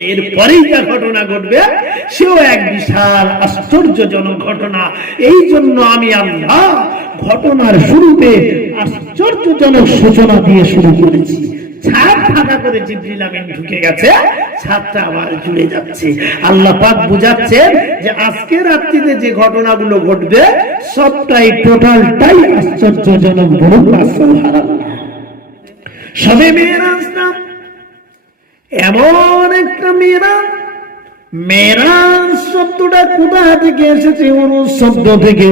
এরপরেই যা ঘটনা ঘটবে, সেও এক বিশাল আশ্চর্যজনক ঘটনা। এই জন্য আমি আল্লাহ ঘটনার শুরুতে আশ্চর্যজনক সূচনা দিয়ে শুরু করেছি। ছাদটা জুড়ে যাচ্ছে। যে যে ঘটনাগুলো ঘটবে, সবটাই টোটালটাই আশ্চর্যজনক সবে মেয়েরাজ নাম এমন একটা মেয়েরাজ মেরাজ শব্দটা কোথা থেকে এসেছে? শব্দ থেকে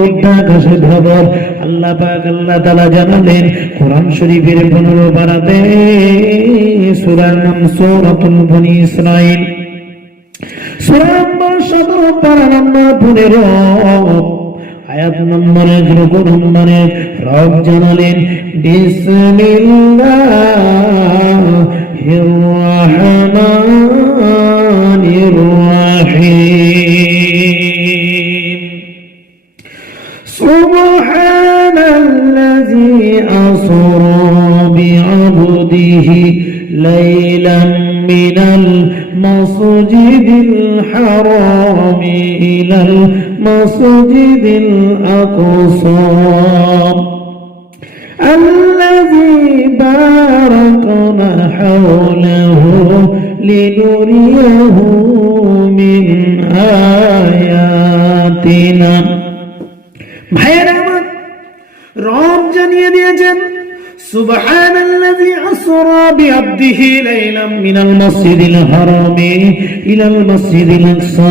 আল্লাহ পাক, আল্লাহ তাআলা জানালেন, কোরআন শরীফের পনেরো সূরার নাম সূরাতুল বনি ইসরাইল সূরা নম্বর সতেরো পনেরো। আয়াত নম্বর এগারো নম্বরে রব জানালেন বিসমিল্লাহির রহমানির রহিম سبحان الذي أسرى بعبده ليلا من المسجد الحرام إلى المسجد الأقصى الذي باركنا حوله لنريه من آياتنا ভাইয়েরা আমার রব জানিয়ে দিয়েছেন সুবহানাল্লাযী আসরা বিআবদিহি লাইলাম মিনাল মাসজিদিল হারামি ইলাল মাসজিদিল আকসা।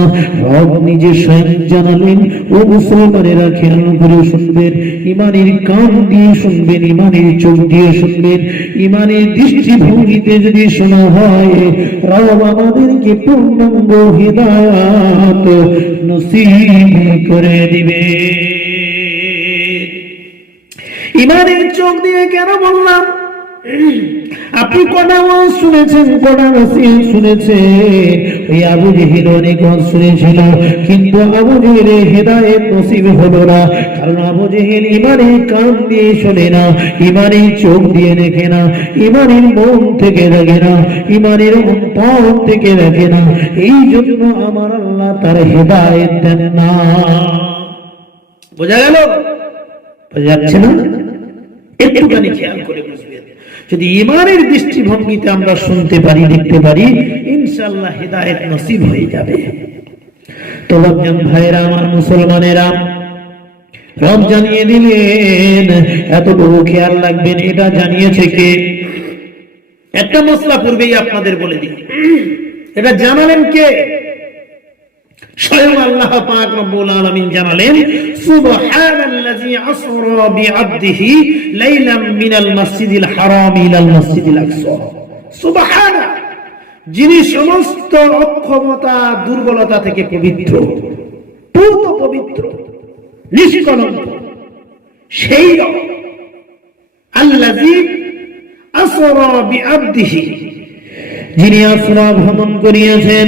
রব নিজে স্বয়ং জানালেন, ও মুসলমানেরা খেয়াল করে শুনবেন ইমানের কান দিয়ে শুনবেন ইমানের চোখ দিয়ে শুনবেন ইমানের দৃষ্টিভঙ্গিতে যদি শোনা হয়, রব আমাদেরকে পূর্ণাঙ্গ হিদায়াত নসিব করে দিবে ইমানের চোখ দিয়ে কেন বললাম? আপনি কটা শুনেছেন কটা নসিহত শুনেছেন। ওই আবু জেহেল অনেক শুনেছিল, কিন্তু আবু জেহেলের হেদায়েত নসিব হলো না। কারণ আবু জেহেল ইমানের কান দিয়ে শোনে না, ইমানের চোখ দিয়ে দেখে না, ইমানের মন থেকে দেখে না, ইমানের অন্তর থেকে দেখে না। এই জন্য আমার আল্লাহ তার হেদায়েত দেন না। বোঝা গেল? বোঝা যাচ্ছে না? একটুখানি খেয়াল করে বুঝবেন। যদি ইমানের দৃষ্টিভঙ্গিতে আমরা শুনতে পারি, দেখতে পারি ইনশাল্লাহ হেদায়েত নসিব হয়ে যাবে। তো ভাইরা আমার মুসলমানেরা রব জানিয়ে দিলেন, এতটুকু খেয়াল রাখবেন, এটা জানিয়েছে কে? একটা মশলা পূর্বেই আপনাদের বলে দিই। এটা জানালেন কে? স্বয়ং আল্লাহ পাক রব্বুল আলামিন জানালেন, সুবহানাল্লাযী আসরা বিআবদিহি লাইলাম মিনাল হারাম ইলাল আকসা। সুবহানা, যিনি সমস্ত অক্ষমতা, দুর্বলতা থেকে পবিত্র, পূর্ণ পবিত্র সেই আল্লাযী আসরা বিআবদিহি, যিনি আসরা ভ্রমণ করিয়েছেন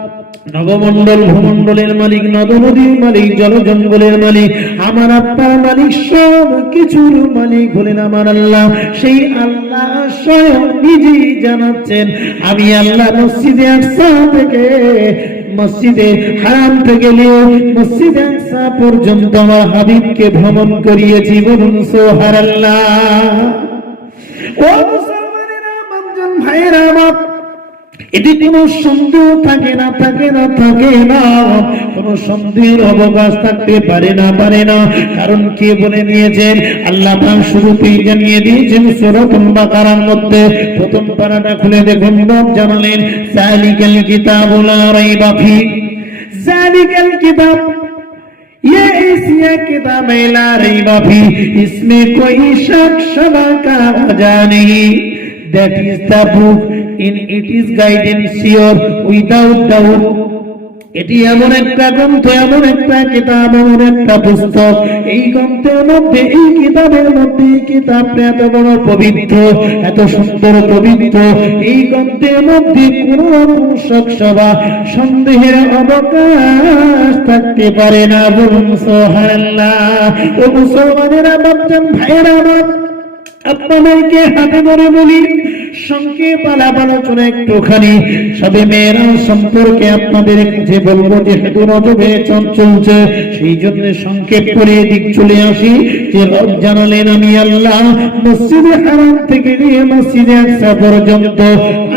নবমণ্ডল ভূমণ্ডলের মালিক মালিক জল জঙ্গলের মালিক, আমার আপনার মালিক, সব কিছুর মালিক হলেন আমার আল্লাহ। সেই আল্লাহ স্বয়ং নিজেই জানাচ্ছেন, আমি আল্লাহ মসজিদে আকসা থেকে, মসজিদে হারাম থেকে নিয়ে আকসা পর্যন্ত আমার হাবিবকে ভ্রমণ করিয়েছি বলুন সোহার আল্লাহ ও মুসলমানেরা এতে কোন সন্দেহ থাকে না থাকে না থাকে না কোন সন্দেহের অবকাশ থাকতে পারে না পারে না কারণ কে বলে নিয়েছেন আল্লাহ পাক শুরুতেই জানিয়ে দিয়েছেন সূরাতুল বাকারার মধ্যে প্রথম পারাটা খুলে দেখুন রব জানালেন সালিকাল কিতাবুল লা রাইবা ফি সালিকাল কিতাব ये ऐसी किताब है ला रैबा फी इसमें कोई शक शबा का वजह नहीं that is the book in it is guidance sure, without doubt. এটি এমন একটা গ্রন্থ এমন একটা কিতাব এমন একটা পুস্তক এই গ্রন্থের মধ্যে, এই কিতাবের মধ্যে, এই কিতাবটা এত বড় পবিত্র, এত সুন্দর পবিত্র। এই গ্রন্থের মধ্যে কোন রকম সবা সন্দেহের অবকাশ থাকতে পারে না বলুন সোহাল্লাহ ও মুসলমানেরা ভাবছেন, ভাইয়েরা আমার আপনাদেরকে হাতে ধরে বলি, সংক্ষেপ আলাপ আলোচনা একটুখানি। সবে মেয়েরা সম্পর্কে আপনাদের কাছে বলব যেহেতু রজবে চলছে। সেই জন্য সংক্ষেপ করে দিক চলে আসি যে রব জানালেন, আমি আল্লাহ মসজিদে হারাম থেকে নিয়ে মসজিদে আকসা পর্যন্ত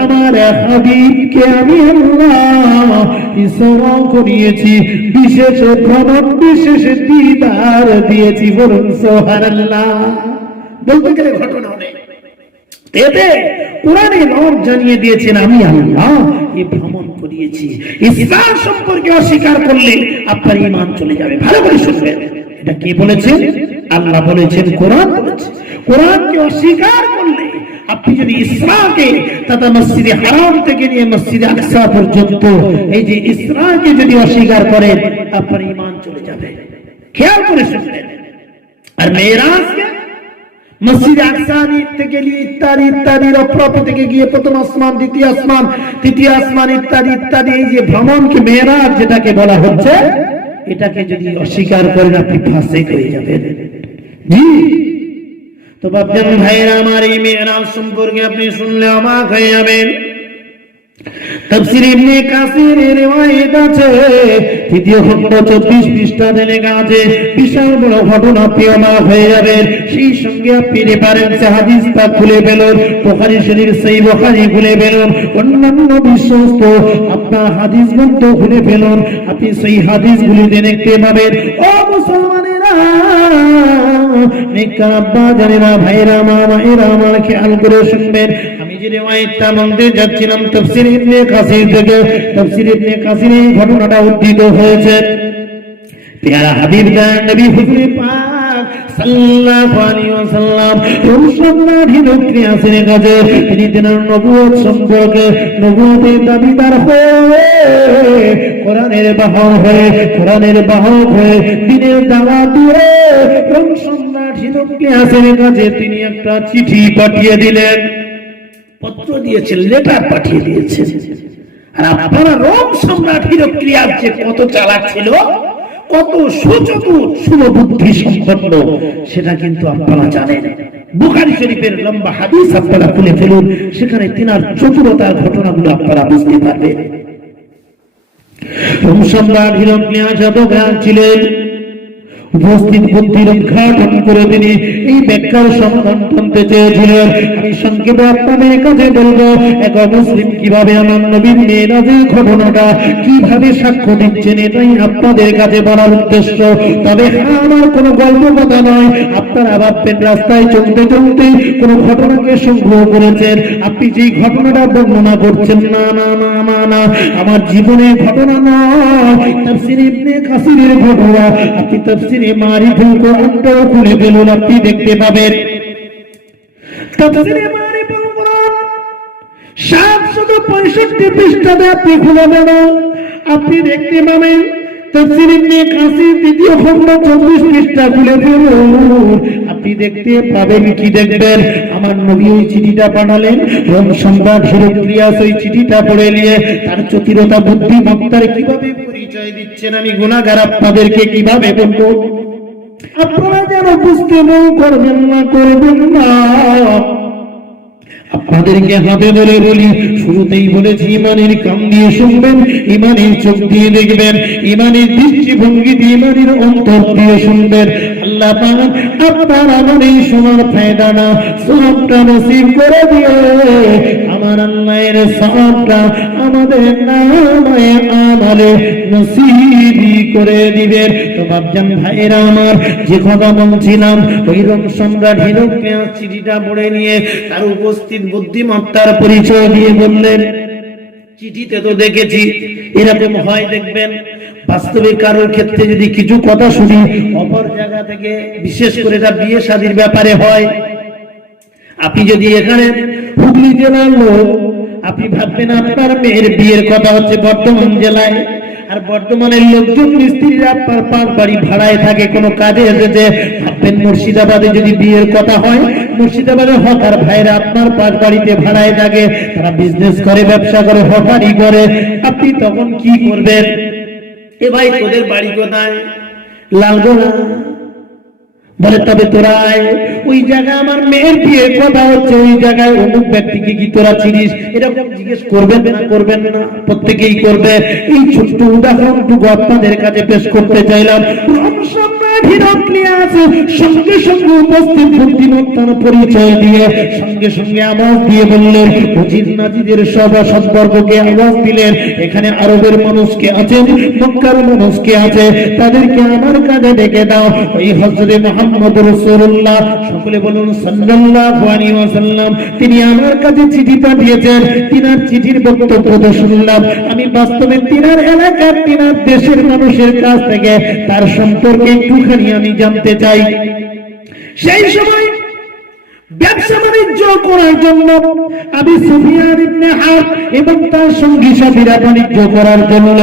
আমার হাবিবকে আমি আল্লাহ ইসরা করিয়েছি। বিশেষ ভ্রমণ বিশেষ দিদার দিয়েছি বলুন সোহারাল্লাহ। বলতে গেলে ঘটনা অনেক এতে কোরআনে রব জানিয়ে দিয়েছেন আমি আল্লাহ এই ভ্রমণ করিয়েছি। ইসলাম সম্পর্কে অস্বীকার করলে আপনার ইমান চলে যাবে। ভালো করে শুনবেন। এটা কে বলেছেন আল্লাহ বলেছেন, কোরআন কোরআনকে অস্বীকার করলে আপনি যদি ইসলামকে তথা মসজিদে হারাম থেকে নিয়ে মসজিদে আকসা পর্যন্ত, এই যে ইসলামকে যদি অস্বীকার করেন, আপনার ইমান চলে যাবে। খেয়াল করে শুনবেন। আর মেয়েরাজকে ইত্যাদি ইত্যাদি যে ভ্রমণকে বলা হচ্ছে অস্বীকার করেন, আপনি ফাঁসে হয়ে যাবেন। তো ভাবছেন ভাইয়েরা, আমার এই মেয়েরাজ সম্পর্কে আপনি শুনলে অবাক হয়ে যাবেন। তফসির ইবনে কাসিরের রিওয়ায়াত আছে। তৃতীয় খণ্ড 24 পৃষ্ঠাতে লেখা আছে বিশাল বড় ঘটনা প্রিয়মা হয়ে যাবে। সেই সঙ্গে আপনি রেফারেন্স হাদিসটা খুলে পেলেন বুখারী শরীফ সেই বুখারী খুলে পেলেন অন্যান্য বিশ্বস্ত আপনার হাদিস গ্রন্থ খুলে পেলেন আপনি সেই হাদিসগুলিতে দেখতে পাবেন। ও মুসলমানেরা নেকা আব্বা, জানেরা ভাইরা মা মায়েরা আমার খেয়াল করে শুনবেন। তিনি নবুয়ত সম্পর্কে দাবিদার হয়ে কোরআনের হয়ে, কোরআনের বাহক হয়ে, দিনের দাওয়া দিয়ে তিনি একটা চিঠি পাঠিয়ে দিলেন। পত্র দিয়েছেন লেটার পাঠিয়ে দিয়েছেন। আর আপনারা রোম সম্রাট হিরক্রিয়ার যে কত চালাক ছিল, কত সুচতুর সুবুদ্ধি সম্পন্ন সেটা কিন্তু আপনারা জানেন। বুখারী শরীফের লম্বা হাদিস আপনারা ফেলুন, সেখানে তিনার চতুরতার ঘটনাগুলো আপনারা বুঝতে পারবেন। রোম সম্রাট হিরক্রিয়া জাদগার ছিলেন উপস্থিত বুদ্ধির উদ্ঘাটন করে তিনি এই ব্যাখ্যার সমাধান টানতে চেয়েছিলেন। আমি সংক্ষেপে আপনাদের কাছে বলব, এক মুসলিম কীভাবে আমার নবীর মেয়েরাজের ঘটনাটা কীভাবে সাক্ষ্য দিচ্ছেন এটাই আপনাদের কাছে বলার উদ্দেশ্য। তবে হ্যাঁ আমার কোনো গল্প কথা নয়। আপনারা ভাববেন, রাস্তায় চলতে চলতে কোনো ঘটনাকে সংগ্রহ করেছেন। আপনি যেই ঘটনাটা বর্ণনা করছেন, না না না না না, আমার জীবনের ঘটনা নয়। তাফসির ঘটনা। আপনি তাফসিরে মারিফুল কোরআনটাও খুলে ফেলুন আপনি দেখতে পাবেন। তাফসিরে মারিফুল কোরআন সাতশত পঁয়ষট্টি পৃষ্ঠাতে আপনি খুলে ফেলুন আপনি দেখতে পাবেন তাফসির ইবনে কাসির দ্বিতীয় খণ্ড 24 পৃষ্ঠা খুলে ফেলুন আপনি দেখতে পাবেন কি দেখবেন? আমার নবী ওই চিঠিটা পাঠালেন রোম সম্রাট হিরোক্রিয়াস ওই চিঠিটা পড়ে নিয়ে তার চতুরতা বুদ্ধিমত্তার কীভাবে পরিচয় দিচ্ছেন? আমি গুণাগার আপনাদেরকে কীভাবে বলব? আপনারা যেন বুঝতে করবেন না করবেন না। আপনাদেরকে হাতে ধরে বলি, শুরুতেই বলেছি, ইমানের কান দিয়ে শুনবেন, ইমানের চোখ দিয়ে দেখবেন, ইমানের দৃষ্টিভঙ্গি দিয়ে ইমানের অন্তর দিয়ে শুনবেন। আল্লাহ আপনার আমার এই শোনার ফায়দাটা সবটা নসিব করে দিয়ে আমার আল্লাহের সবটা আমাদের নামে আমালে নসিবি করে দিবেন তো ভাইরা আমার, যে কথা বলছিলাম রকম সম্রাট চিঠিটা পড়ে নিয়ে তার উপস্থিত বুদ্ধিমত্তার পরিচয় দিয়ে বললেন, চিঠিতে তো দেখেছি, এরকম হয় দেখবেন। বাস্তবে কারোর ক্ষেত্রে যদি কিছু কথা শুনি, অপর জায়গা থেকে বিশেষ করে এটা বিয়ে শাদীর ব্যাপারে হয়। আপনি যদি এখানে হুগলি জেলার লোক, আপনি ভাববেন আপনার মেয়ের বিয়ের কথা হচ্ছে বর্তমান জেলায়। আর বর্তমানের লোকজন মিস্ত্রিরা পার পার বাড়ি ভাড়ায় থাকে, কোনো কাজে এসেছে ভাববেন মুর্শিদাবাদে যদি বিয়ের কথা হয়, মুর্শিদাবাদের হকার ভাইরা আপনার পাঁচ বাড়িতে ভাড়ায় থাকে, তারা বিজনেস করে, ব্যবসা করে হকারি করে। আপনি তখন কি করবেন? এ ভাই, তোদের বাড়ি কোথায়? লালগোলা। বলে, তবে তোরা ওই জায়গায় আমার মেয়ের বিয়ে কথা হচ্ছে, ওই জায়গায় অমুক ব্যক্তিকে কি তোরা চিনিস? এরকম জিজ্ঞেস করবেন না করবেন না, প্রত্যেকেই করবে। এই ছোট্ট উদাহরণটুকু আপনাদের কাছে পেশ করতে চাইলাম। এখানে আরবের মানুষকে আছেন, মক্কার মানুষকে আছে, তাদেরকে আমার কাছে ডেকে দাও। ওই হজরে মোহাম্মদ রসুল্লাহ। সকলে বলুন, সাল্লাল্লাহু আলাইহি ওয়াসাল্লাম, তিনি আমার কাছে চিঠি পাঠিয়েছেন। তিনার চিঠির বক্তব্য তো শুনলাম। আমি বাস্তবে তিনার এলাকার, তিনার দেশের মানুষের কাছ থেকে তার সম্পর্কে একটুখানি আমি জানতে চাই। সেই সময় ব্যবসা বাণিজ্য করার জন্য আবি সুফিয়ান ইবনে হারব এবং তার সঙ্গী সাথীরা বাণিজ্য করার জন্য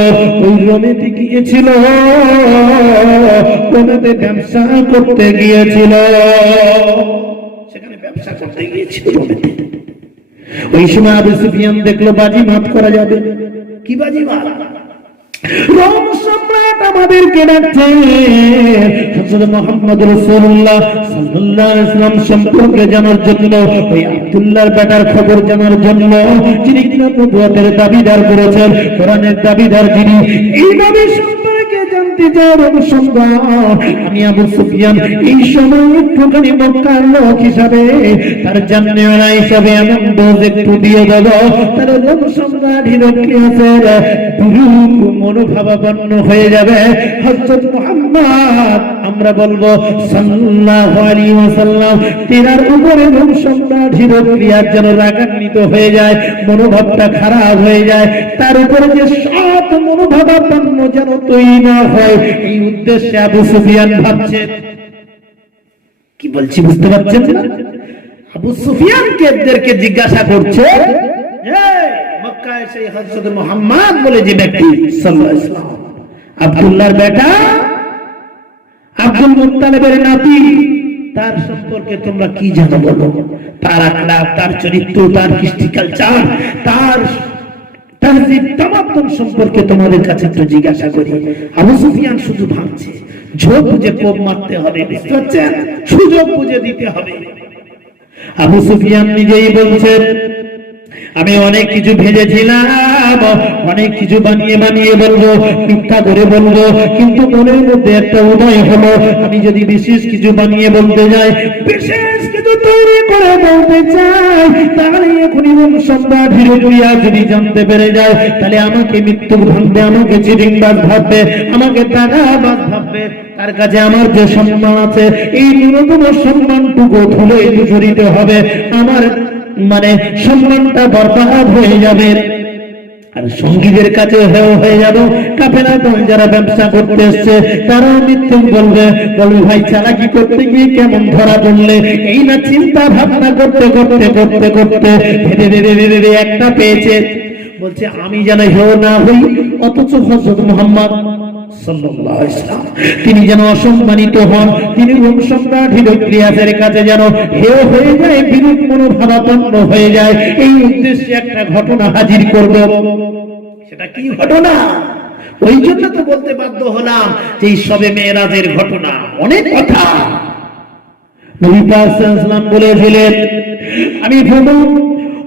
ওই রোমেতে গিয়েছিল রোমেতে ব্যবসা করতে গিয়েছিল। সেখানে ব্যবসা করতে গিয়েছিল ওই সময় আবু সুফিয়ান দেখল বাজি মাত করা যাবে। কি বাজি মাত রোম সম্রাট আমাদেরকে ডাকছে। হযরত মুহাম্মদ রাসূলুল্লাহ সাল্লাল্লাহু আলাইহি ওয়াসাল্লাম সম্পর্কে জানার জন্য, ওই আব্দুল্লাহর খবর জানার জন্য যিনি কিনা নবুয়তের দাবিদার করেছেন, কোরআনের দাবিদার যিনি সম্পর্কে আমি আবু সুফিয়ান, এই সময় একটুখানি মক্কার লোক হিসাবে, তার হিসাবে এমন একটু দিয়ে দেব, তার মনোভাবাপন্ন হয়ে যাবে। হযরত মুহাম্মদ, আমরা বলব সাল্লাল্লাহু ওয়াসাল্লাম উপরে রোম সম্রাট যেন রাগান্বিত হয়ে যায়, মনোভাবটা খারাপ হয়ে যায়, তার উপরে যে সৎ মনোভাবাপন্ন যেন তৈরি না হয় এই উদ্দেশ্যে আবু সুফিয়ান ভাবছেন। কি বলছি, বুঝতে পারছেন আবু এদেরকে জিজ্ঞাসা করছে? বেটা, আব্দুল নাতি, তার সম্পর্কে তোমরা কি জানো বলো? তার তার চরিত্র, তার কৃষ্টি কালচার তার তাহজিব তামাদ্দুন সম্পর্কে তোমাদের কাছে একটু জিজ্ঞাসা করি। আবু সুফিয়ান শুধু ভাবছে ঝোঁক বুঝে কোপ মারতে হবে, বুঝতে সুযোগ বুঝে দিতে হবে। আবু সুফিয়ান নিজেই বলছেন আমি অনেক কিছু ভেজেছিলাম, অনেক কিছু বানিয়ে বানিয়ে বলব, মিথ্যা করে বলব, কিন্তু মনের মধ্যে একটা উদয় হলো। আমি যদি বিশেষ কিছু বানিয়ে বলতে যাই বিশেষ কিছু তৈরি করে বলতে চাই, তাহলে সম্রাট হিরোপ্রিয়া যদি জানতে পেরে যায়, তাহলে আমাকে আমাকে ভাববে আমাকে ভাববে। তার কাছে আমার যে সম্মান আছে, এই ন্যূনতম সম্মানটুকু হবে। আমার মানে সম্মানটা বরবাদ হয়ে যাবে। আর সঙ্গীদের কাছে হেও হয়ে যাব। কাফেলা দল যারা ব্যবসা করতে এসছে তারা মৃত্যু বলবে। বলবে, ভাই, চালাকি করতে গিয়ে কেমন ধরা পড়লে এই না চিন্তা ভাবনা করতে করতে করতে করতে ধীরে ধীরে ধীরে ধীরে একটা পেয়েছে। বলছে, আমি যেন হেও না হই, অথচ হজরত মোহাম্মদ তিনি যেন অসম্মানিত হন, তিনি সম্রাট কাছে যেন হেয় যায়, বিরূপ মনোভাবাপন্ন হয়ে যায়। এই উদ্দেশ্যে একটা ঘটনা হাজির করব সেটা কি ঘটনা? ওই জন্য তো বলতে বাধ্য হলাম যে সবে মেয়েরাজের ঘটনা। অনেক কথা। নবী বলেছিলেন আমি ভ্রমণ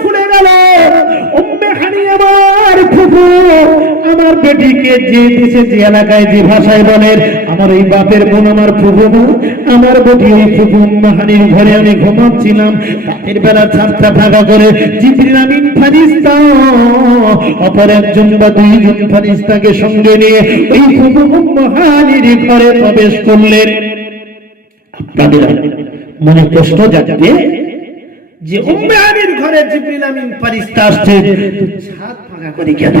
খুলে গেল আমার আমার বেটিকে যে দেশে, যে এলাকায়, যে ভাষায় বলেন আমার ওই বাপের বোন, আমার আমার বেটি ওই ঘরে আমি ঘুমাচ্ছিলাম। রাতের বেলা ফাঁকা করে অপর একজন বা দুইজন সঙ্গে নিয়ে ওই ঘরে প্রবেশ করলেন। মনে প্রশ্ন যে উম্মে আমির ঘরে জিবরিল আমিন ফেরেশতা আসছে। ছাদ ফাঁকা করে কেন?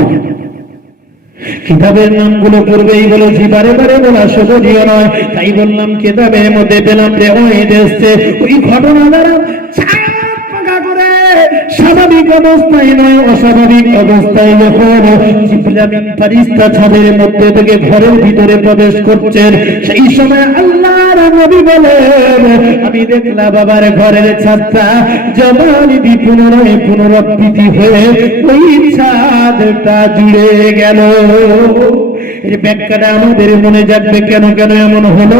কিতাবের নামগুলো পূর্বেই বলেছি বারে বারে বলা সহজীয় নয়। তাই বললাম কিতাবের মধ্যে পেলাম যে ওই দেশে ওই ঘটনা দ্বারা স্বাভাবিক অবস্থায় নয়, অস্বাভাবিক অবস্থায় যখন ফারিস্তা ছাদের মধ্যে থেকে ঘরের ভিতরে প্রবেশ করছেন, সেই সময় আল্লাহর নবী বলেন, আমি দেখলাম বাবার ঘরের ছাদটা পুনরায় পুনরাবৃত্তি হয়ে ওই ছাদটা জুড়ে গেল। এর ব্যাখ্যাটা আমাদের মনে যাবে কেন কেন এমন হলো?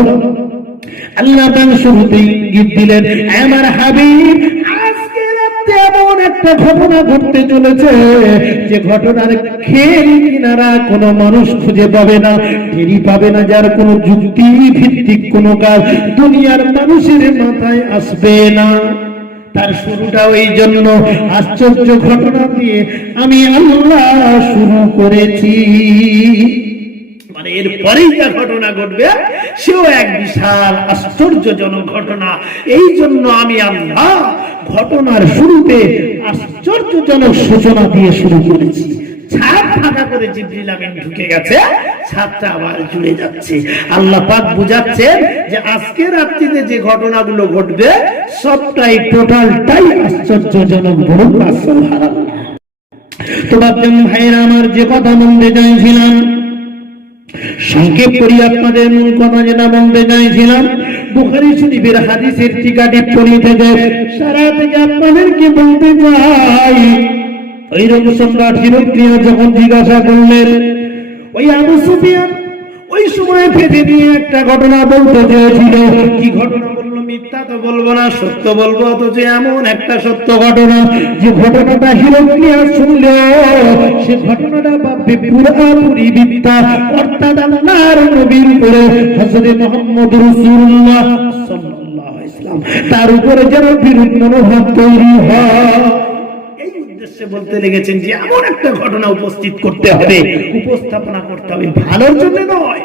আল্লাহ তার শুরুতেই ইঙ্গিত দিলেন আমার হাবিব রাতে এমন একটা ঘটনা ঘটতে চলেছে, যে ঘটনার খেল কিনারা কোনো মানুষ খুঁজে পাবে না টেরি পাবে না যার কোনো যুক্তি ভিত্তিক কোনো কাজ। দুনিয়ার মানুষের মাথায় আসবে না। তার শুরুটা ওই জন্য আশ্চর্য ঘটনা দিয়ে আমি আল্লাহ শুরু করেছি। মানে এর যা ঘটনা ঘটবে, সেও এক বিশাল আশ্চর্যজনক ঘটনা। এই জন্য আমি আল্লাহ ঘটনার শুরুতে আশ্চর্যজনক সূচনা দিয়ে শুরু করেছি। যে ঘটনাগুলো ঘটবে, সবটাই টোটালটাই আশ্চর্যজনক বলুন না সুবহানাল্লাহ তো ভাবছেন ভাইরা আমার যে কথা বলতে সংক্ষেপ করি আপনাদের মূল কথা যেটা বলতে চাইছিলাম। বুখারি শরীফের হাদিসের টিকা টিপ্পণী থেকে সারা থেকে আপনাদেরকে বলতে চাই ওই রকম সম্রাট হিরক্রিয়া যখন জিজ্ঞাসা করলেন, ওই আবু সুফিয়ান, ওই সময় ফেটে দিয়ে একটা ঘটনা বলতে চেয়েছিল, কি ঘটনা মিথ্যা তো বলব না, সত্য বলব এমন একটা সত্য ঘটনা যে ঘটনাটা সে ঘটনাটা অর্থাৎ আল্লাহর নবীর তার উপরে যেন বিরূপ মনোভাব তৈরি হয়। বলতে লেগেছেন যে, এমন একটা ঘটনা উপস্থিত করতে হবে, উপস্থাপনা করতে হবে, ভালোর জন্য নয়।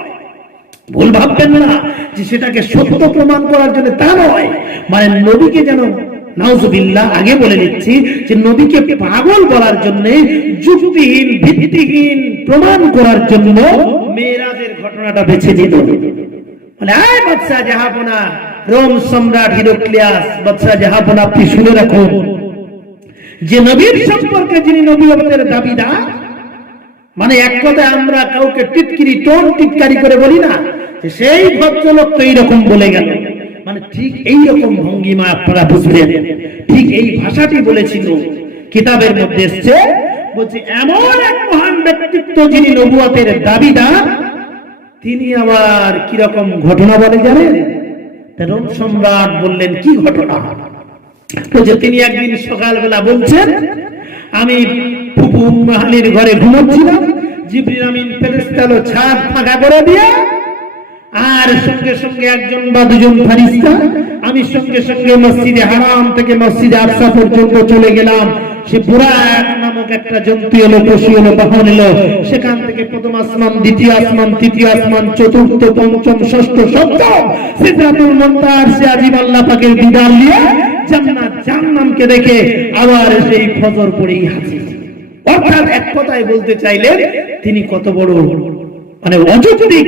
ভুল ভাববেন না যে সেটাকে সত্য প্রমাণ করার জন্য তা নয়। মানে নবীকে যেন আগে বলে দিচ্ছি যে নবীকে পাগল বলার জন্য, যুক্তিহীন, ভিত্তিহীন প্রমাণ করার জন্য মেয়েরাজের ঘটনাটা বেছে দিল মানে আয় বাদশা জাহাপনা, রোম সম্রাট হিরোক্লিয়াস, বাদশা জাহাপনা, আপনি শুনে রাখুন। যে নবীর সম্পর্কে যিনি নবীয়তের দাবিদার মানে এক কথায় আমরা কাউকে টিটকিরি, টোন টিটকারি করে বলি না সেই ভদ্রলোক তো এইরকম বলে গেল। মানে ঠিক এই রকম ভঙ্গিমা আপনারা বুঝলেন। ঠিক এই ভাষাটি বলেছিল। কিতাবের মধ্যে এসছে, বলছে, এমন এক মহান ব্যক্তিত্ব যিনি নবুয়াতের দাবিদার, তিনি আবার কীরকম ঘটনা বলে জানেন রোম সম্রাট বললেন, কি ঘটনা? বলছে, তিনি একদিন সকালবেলা বলছেন, আমি ফুপু মাহালির ঘরে ঘুমোচ্ছিলাম, জিবরিল আমিন ফেরেশতালো ছাদ ফাঁকা করে দিয়ে আর সঙ্গে সঙ্গে একজন বা দুজন ফারিস্তা, আমি সঙ্গে সঙ্গে মসজিদে হারাম থেকে মসজিদে আকসা পর্যন্ত চলে গেলাম। সে বুরাক নামক একটা জন্তু এলো, পশু এলো, বাহন এলো। সেখান থেকে প্রথম আসমান, দ্বিতীয় আসমান, তৃতীয় আসমান, চতুর্থ, পঞ্চম, ষষ্ঠ, সপ্তম মুনতাহার সে আল্লাহ পাকের দিদার নিয়ে জান্নাত দেখে আবার সেই ফজর পড়েই হাজির। অর্থাৎ এক কথায় বলতে চাইলেন তিনি কত বড় মানে অযৌক্তিক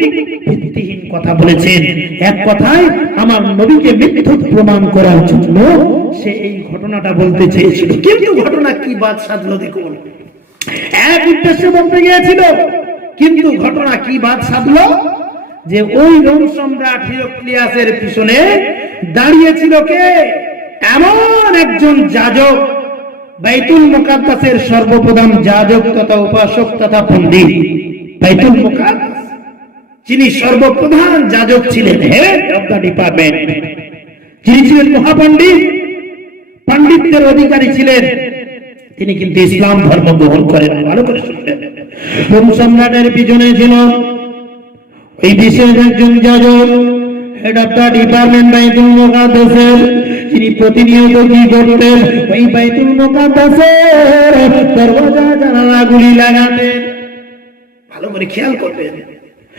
ভিত্তিহীন কথা বলেছেন। এক কথায়, আমার নবীকে মিথ্যুক প্রমাণ করার জন্য সে এই ঘটনাটা বলতে চেয়েছিল। কিন্তু ঘটনা কি বাদ সাধলো দেখুন। এক উদ্দেশ্যে বলতে গিয়েছিল, কিন্তু ঘটনা কি বাদ সাধলো? যে ওই রোম সম্রাট হিরোক্লিয়াসের পিছনে দাঁড়িয়েছিল কে? এমন একজন যাজক, বাইতুল মুকাদ্দাসের সর্বপ্রধান যাজক তথা উপাসক তথা পণ্ডিত। বাইতুল মুকাদ্দাস যিনি সর্বপ্রধান যাজক ছিলেন। হেড অফ দ্য ডিপার্টমেন্ট যিনি ছিলেন মহাপণ্ডিত। পাণ্ডিত্যের অধিকারী ছিলেন। তিনি কিন্তু ইসলাম ধর্ম গ্রহণ করেন ভালো করে শুনলেন। রোম সম্রাটের পিছনে ছিল। এই বিশেষ একজন যাজক হেড অফ দ্য ডিপার্টমেন্ট বাইতুল মুকাদ্দাসের। তিনি প্রতিনিয়ত কি করতেন? ওই বাইতুল মুকাদ্দাসের দরওয়াজা, জানালাগুলি লাগাতেন। ভালো করে খেয়াল করবেন।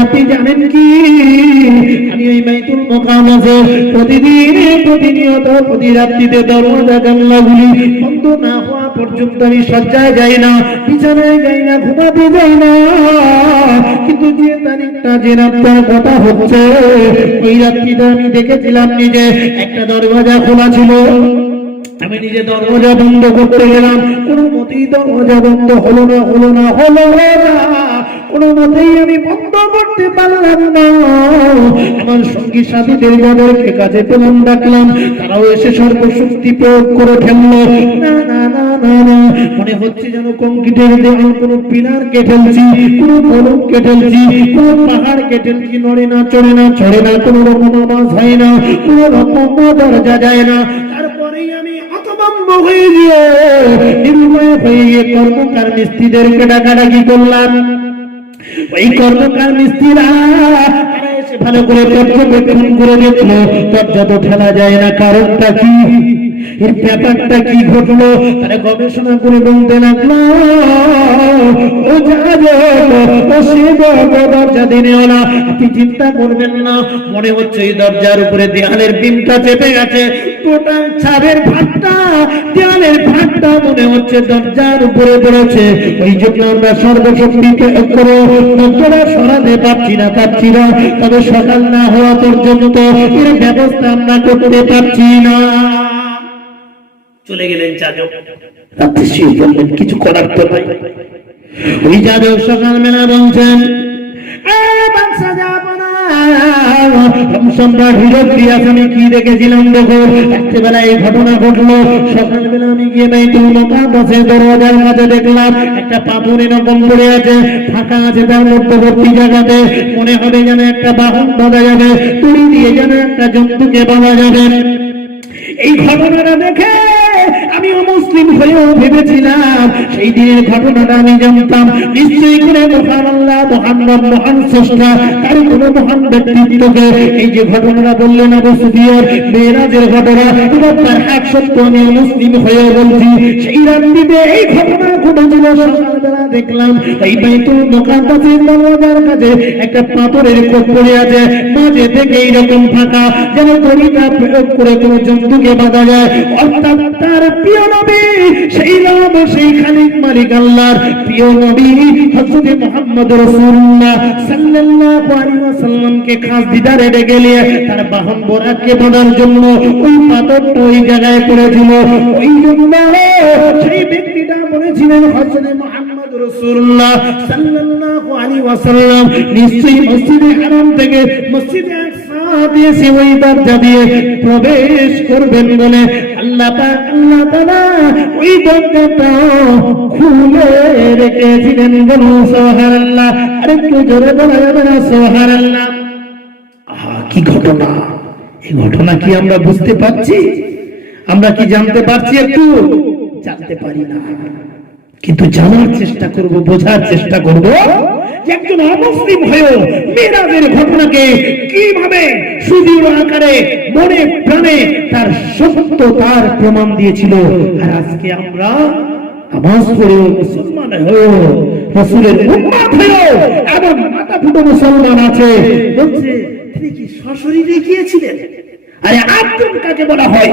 আপনি জানেন কি? আমি ওই বাইতুল মোকামে প্রতিদিন, প্রতিনিয়ত প্রতি রাত্রিতে বন্ধ না হওয়া পর্যন্ত আমি সজ্জায় যাই না, বিছানায় যাই না, ঘুমাতে যাই না। কিন্তু যে তারিখটা, যে রাতটা কথা হচ্ছে, ওই রাত্রিটা আমি দেখেছিলাম নিজে। একটা দরজা খোলা ছিল। আমি নিজে দরজা বন্ধ করতে গেলাম। কোনো মতেই দরজা বন্ধ হলো না হলো না হলো না। কোনো মতেই আমি বন্ধ করতে পারলাম না। আমার সঙ্গী সাথীদের যাদেরকে কাজে পেলাম ডাকলাম তারাও এসে সর্বশক্তি প্রয়োগ করে ফেলল। না না না না না। মনে হচ্ছে যেন কংক্রিটের দেওয়াল কোনো পিলার কেটেলছি কোনো কলম কেটেলছি কোনো পাহাড় কেটেলছি নড়ে না চড়ে না চড়ে না কোনো রকম আওয়াজ হয় না কোনো রকম দরজা যায় না। মিস্ত্রিদেরকে ডাকাডাকি করলাম। ওই ভালো করে পর্যবেক্ষণ করে দেখল, দরজা তো ঠেলা যায় না, কারণটা কি? এর ব্যাপারটা কি ঘটলো? তারা গবেষণা করে বলতে লাগল এই দরজার উপরে পড়েছে। ওই জন্য আমরা সর্বশক্তি প্রয়োগ দরজাটা সরাতে পারছি না পারছি না। তবে সকাল না হওয়া পর্যন্ত এর ব্যবস্থা আমরা করতে পারছি না। চলে গেলেন যাজক রাত্রি শুয়ে পড়লেন কিছু করার তো নাই। ওই যাদব সকালবেলা বলছেন "এ বাদশা জাহাপনা, সম্রাট হিরোক্রিয়াস আমি কি দেখেছিলাম দেখো? রাত্রিবেলা এই ঘটনা ঘটলো। সকালবেলা আমি গিয়ে বাইতুল মুকাদ্দাসে দরজার কাছে দেখলাম একটা পাথর এরকম আছে ফাঁকা আছে মনে হবে যেন একটা বাহন বাঁধা যাবে তুড়ি দিয়ে যেন একটা জন্তুকে বাঁধা যাবে। এই ঘটনাটা দেখে আমি অমুসলিম হয়েও ভেবেছিলাম, সেই দিনের ঘটনাটা আমি জানতাম। নিশ্চয়ই করে মহান আল্লাহ মহান স্রষ্টা, তার কোনো মহান ব্যক্তিত্বকে এই যে ঘটনাটা বললেন আবু সুফিয়ার মেয়েরাজের ঘটনা এবং তার এক সত্য আমি মুসলিম বলছি। সেই এই ঘটনা দেখলাম, এই বাইতুল কাছে একটা পাথরের কোপ পড়ে আছে। মাঝে থেকে এইরকম ফাঁকা, যেন দড়িটা প্রয়োগ করে কোনো জন্তুকে বাঁধা যায়। অর্থাৎ তার প্রিয় নবী, সেই রব সেই খালিক মালিক আল্লাহর প্রিয় নবী, হযরত মুহাম্মদ রাসূলুল্লাহ সাল্লাল্লাহু আলাইহি ওয়াসাল্লামকে খাস দিদারে ডেকে নিয়ে তার বাহন বোরাককে বাঁধার জন্য ওই পাথরটা ওই জায়গায় পড়েছিল। ওই জন্য সেই ব্যক্তিটা বলেছিলেন, হযরত মুহাম্মদ রাসূলুল্লাহ সাল্লাল্লাহু আলাইহি ওয়াসাল্লাম নিশ্চয়ই মসজিদে হারাম থেকে মসজিদে আকসা দিয়ে সে ওই দরজা দিয়ে প্রবেশ করবেন বলে আল্লাহ আল্লাহ ওই খুলে রেখেছিলেন বলুন সুবহানাল্লাহ আরেকটু জোরে বলা যাবে না সুবহানাল্লাহ কি ঘটনা? এই ঘটনা কি আমরা বুঝতে পারছি? আমরা কি জানতে পারছি একটু? জানতে পারি না। কিন্তু জানার চেষ্টা করব, বোঝার চেষ্টা করব একজন অমুসলিম হয়েও মেয়েরাজের ঘটনাকে কীভাবে সুদীর্ঘ আকারে মনে প্রাণে তার সত্য তার প্রমাণ দিয়েছিল। আর আজকে আমরা মুসলমান হয়েও আরে আব্দুল কাকে বলা হয়?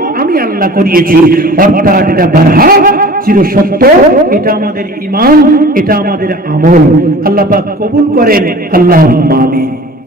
আমি আল্লাহ করিয়েছি। অর্থাৎ এটা বাহা চির সত্য, এটা আমাদের ইমান এটা আমাদের আমল। আল্লাহ কবুল করেন। আল্লাহ আমিন।